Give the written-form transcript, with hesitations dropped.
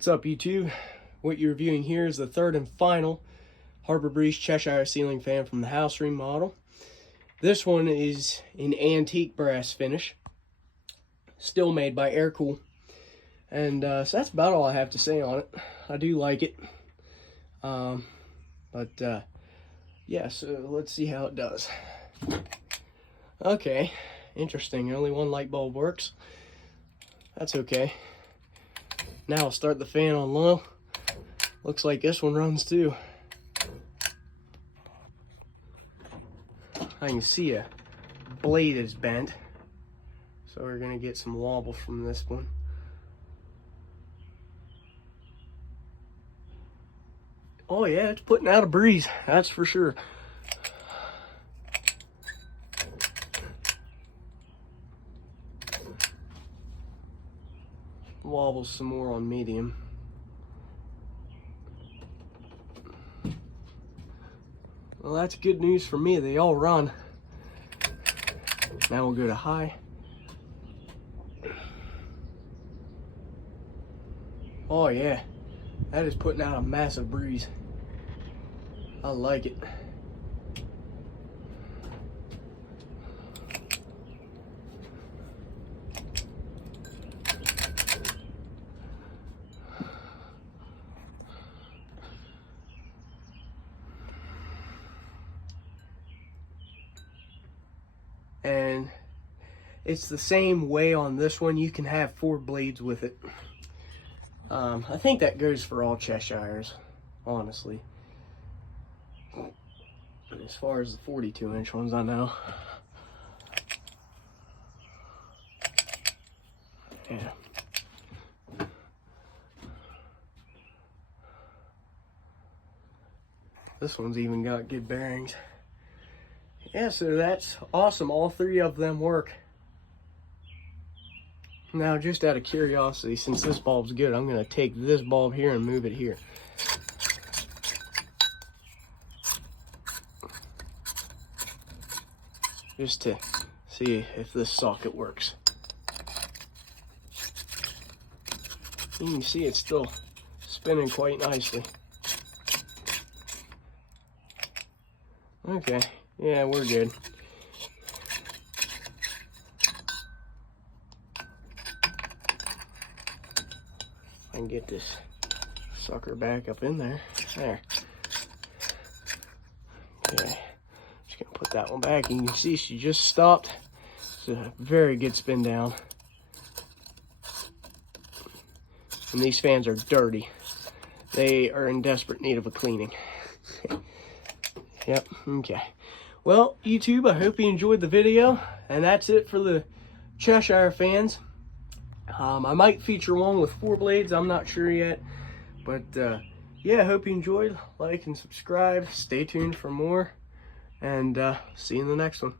What's up, YouTube? What you're viewing here is the third and final Harbor Breeze Cheshire ceiling fan from the house remodel. This one is in antique brass finish, still made by Aircool. And so that's about all I have to say on it. I do like it. Yeah, so let's see how it does. Okay, interesting. Only one light bulb works. That's okay. Now I'll start the fan on low. Looks like this one runs too. I can see a blade is bent, so we're gonna get some wobble from this one. Oh yeah, it's putting out a breeze, that's for sure. Wobbles some more on medium. Well, that's good news for me. They all run. Now we'll go to high. Oh yeah, that is putting out a massive breeze. I like it. And it's the same way on this one. You can have 4 blades with it. I think that goes for all Cheshires, honestly. But as far as the 42-inch ones, I know. Yeah. This one's even got good bearings. Yeah, so that's awesome. All 3 of them work. Now, just out of curiosity, since this bulb's good, I'm going to take this bulb here and move it here. Just to see if this socket works. You can see it's still spinning quite nicely. Okay. Yeah, we're good. I can get this sucker back up in there. There. Okay. Just gonna put that one back. And you can see she just stopped. It's a very good spin down. And these fans are dirty. They are in desperate need of a cleaning. Yep, okay. Well, YouTube, I hope you enjoyed the video, and that's it for the Cheshire fans. I might feature one with 4 blades, I'm not sure yet, but yeah, I hope you enjoyed. Like and subscribe, stay tuned for more, and see you in the next one.